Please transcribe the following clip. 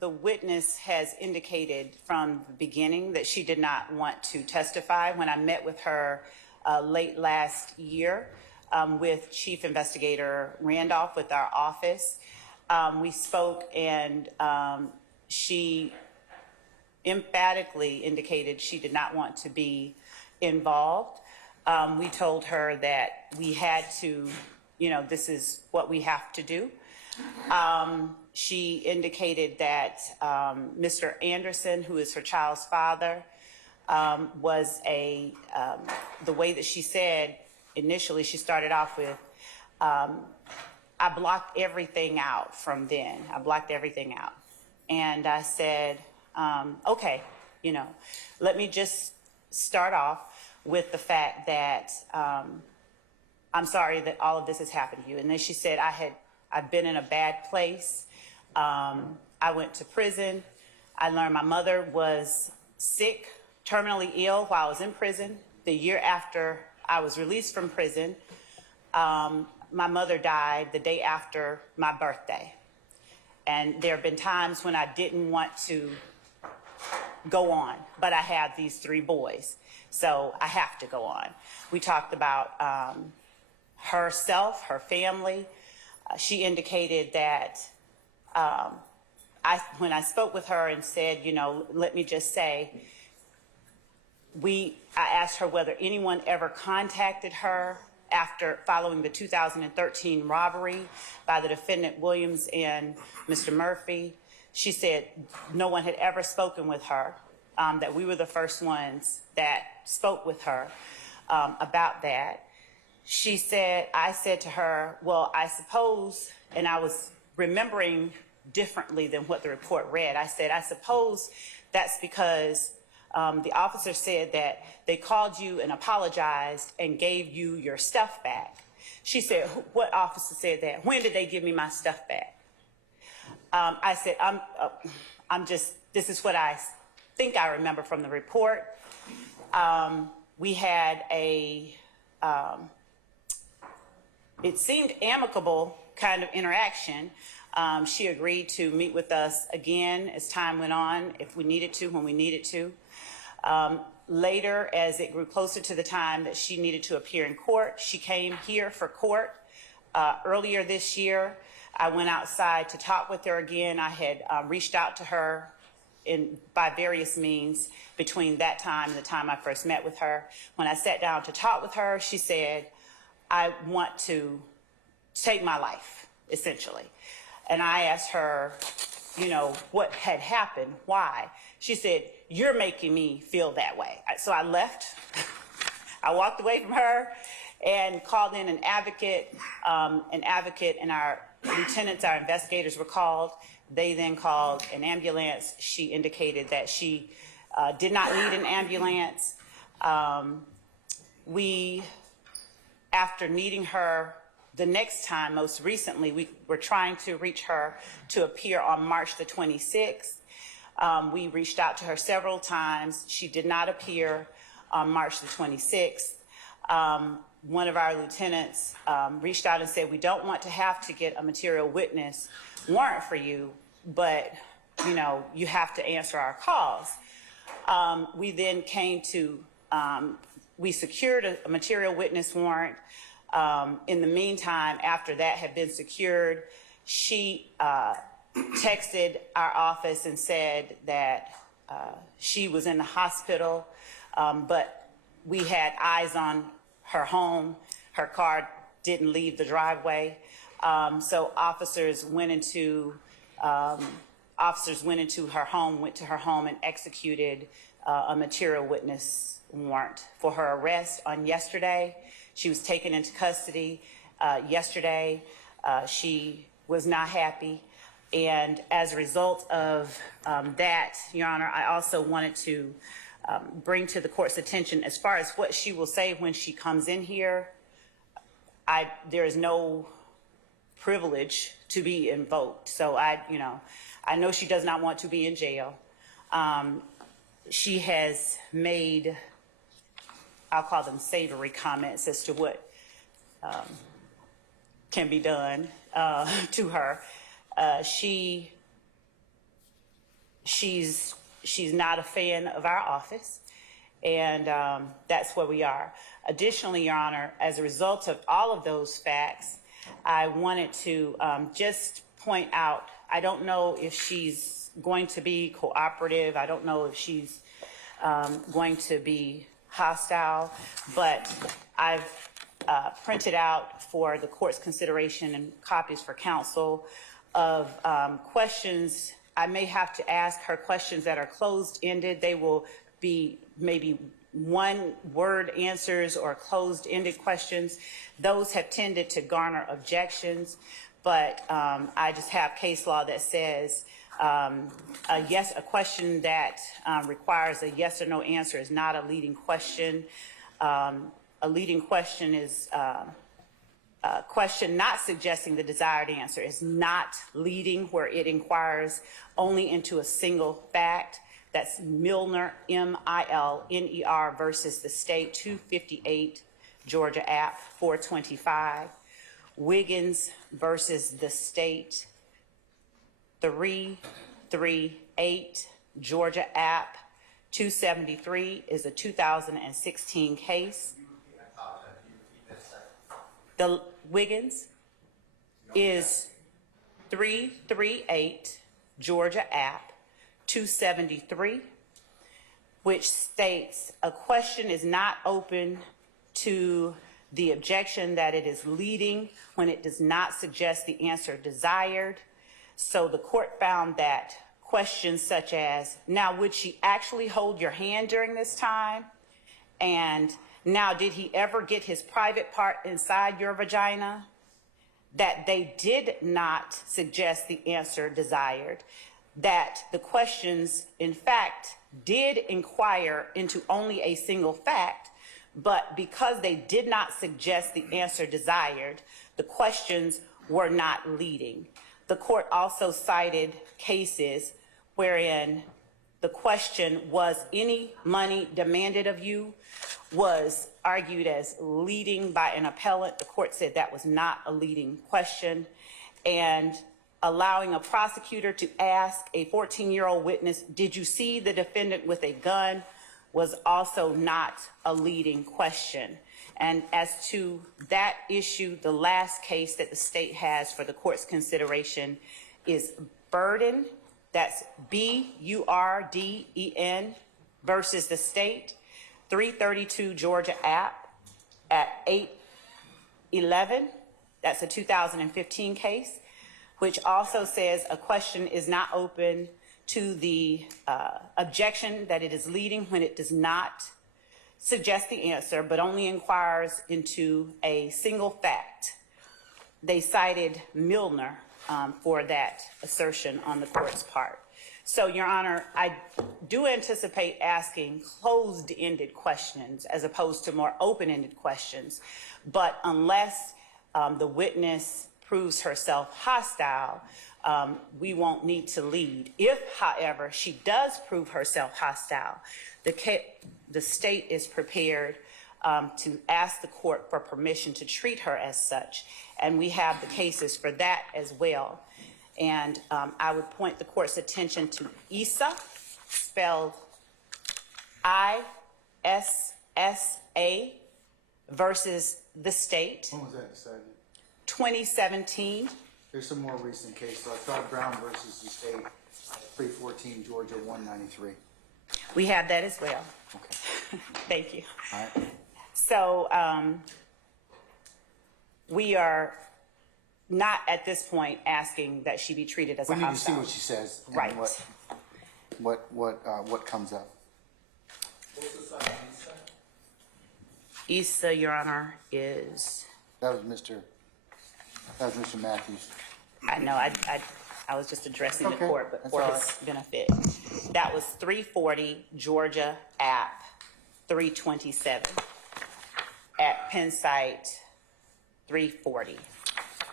the witness has indicated from the beginning that she did not want to testify. When I met with her late last year with Chief Investigator Randolph with our office, we spoke, and she emphatically indicated she did not want to be involved. We told her that we had to, this is what we have to do. She indicated that Mr. Anderson, who is her child's father, was the way that she said initially, she started off with, I blocked everything out from then. I blocked everything out. And I said, okay, let me just start off with the fact that I'm sorry that all of this has happened to you. And then she said, I've been in a bad place. I went to prison. I learned my mother was sick, terminally ill while I was in prison. The year after I was released from prison, my mother died the day after my birthday. And there have been times when I didn't want to go on, but I have these 3 boys, so I have to go on. We talked about herself, her family. She indicated that when I spoke with her and said, let me just say, I asked her whether anyone ever contacted her following the 2013 robbery by the defendant Williams and Mr. Murphy. She said no one had ever spoken with her, that we were the first ones that spoke with her about that. I said to her, well, I suppose, and I was remembering differently than what the report read. I said, I suppose that's because the officer said that they called you and apologized and gave you your stuff back. She said, what officer said that? When did they give me my stuff back? I said, this is what I think I remember from the report. We had it seemed amicable kind of interaction. She agreed to meet with us again as time went on, if we needed to, when we needed to. Later, as it grew closer to the time that she needed to appear in court, she came here for court. Earlier this year, I went outside to talk with her again. I had reached out to her by various means between that time and the time I first met with her. When I sat down to talk with her, she said, I want to take my life, essentially. And I asked her, what had happened, why? She said, you're making me feel that way. So I left. I walked away from her and called in an advocate, and our lieutenants, our investigators were called. They then called an ambulance. She indicated that she did not need an ambulance. After meeting her the next time, most recently, we were trying to reach her to appear on March the 26th. We reached out to her several times. She did not appear on March the 26th. One of our lieutenants reached out and said, we don't want to have to get a material witness warrant for you, but you have to answer our calls. We then came to, we secured a material witness warrant. In the meantime, after that had been secured, she texted our office and said that she was in the hospital, but we had eyes on her home. Her car didn't leave the driveway. So officers went into her home, went to her home and executed a material witness warrant for her arrest on yesterday. She was taken into custody yesterday. She was not happy. And as a result of that, Your Honor, I also wanted to bring to the court's attention, as far as what she will say when she comes in here, there is no privilege to be invoked. So I know she does not want to be in jail. She has made, I'll call them savory comments as to what can be done to her. She She's not a fan of our office, and that's where we are. Additionally, Your Honor, as a result of all of those facts, I wanted to just point out, I don't know if she's going to be cooperative. I don't know if she's going to be hostile, but I've printed out for the court's consideration and copies for counsel of questions. I may have to ask her questions that are closed-ended. They will be maybe one-word answers or closed-ended questions. Those have tended to garner objections, but I just have case law that says a question that requires a yes or no answer is not a leading question. A leading question is a question not suggesting the desired answer is not leading, where it inquires only into a single fact. That's Milner, M-I-L-N-E-R versus the state, 258 Georgia App 425. Wiggins versus the state, 338 Georgia App 273 is a 2016 case. The Wiggins is 338 Georgia App 273, which states a question is not open to the objection that it is leading when it does not suggest the answer desired. So the court found that questions such as, now would she actually hold your hand during this time? And now did he ever get his private part inside your vagina? That they did not suggest the answer desired. That the questions, in fact, did inquire into only a single fact, but because they did not suggest the answer desired, the questions were not leading. The court also cited cases wherein the question, was any money demanded of you, was argued as leading by an appellant. The court said that was not a leading question. And allowing a prosecutor to ask a 14-year-old witness, did you see the defendant with a gun, was also not a leading question. And as to that issue, the last case that the state has for the court's consideration is Burden, that's B-U-R-D-E-N versus the state, 332 Georgia App at 811, that's a 2015 case, which also says a question is not open to the objection that it is leading when it does not suggest the answer, but only inquires into a single fact. They cited Milner for that assertion on the court's part. So, Your Honor, I do anticipate asking closed-ended questions as opposed to more open-ended questions, but unless the witness proves herself hostile, we won't need to lead. If, however, she does prove herself hostile, the state is prepared to ask the court for permission to treat her as such, and we have the cases for that as well. And I would point the court's attention to ISA, spelled I-S-S-A, versus the state. When was that decided? 2017. There's some more recent cases. I thought Brown versus the state, 314 Georgia 193. We have that as well. Okay. Thank you. All right. So we are not at this point asking that she be treated as a We need to see hostile. what she says. And Right. What comes up. What's the side of ISA, Your Honor, is, That was Mr. Matthews. I know, I was just addressing the Okay, court, but that's for all his right. benefit. That was 340 Georgia App 327 at Penn Site 340.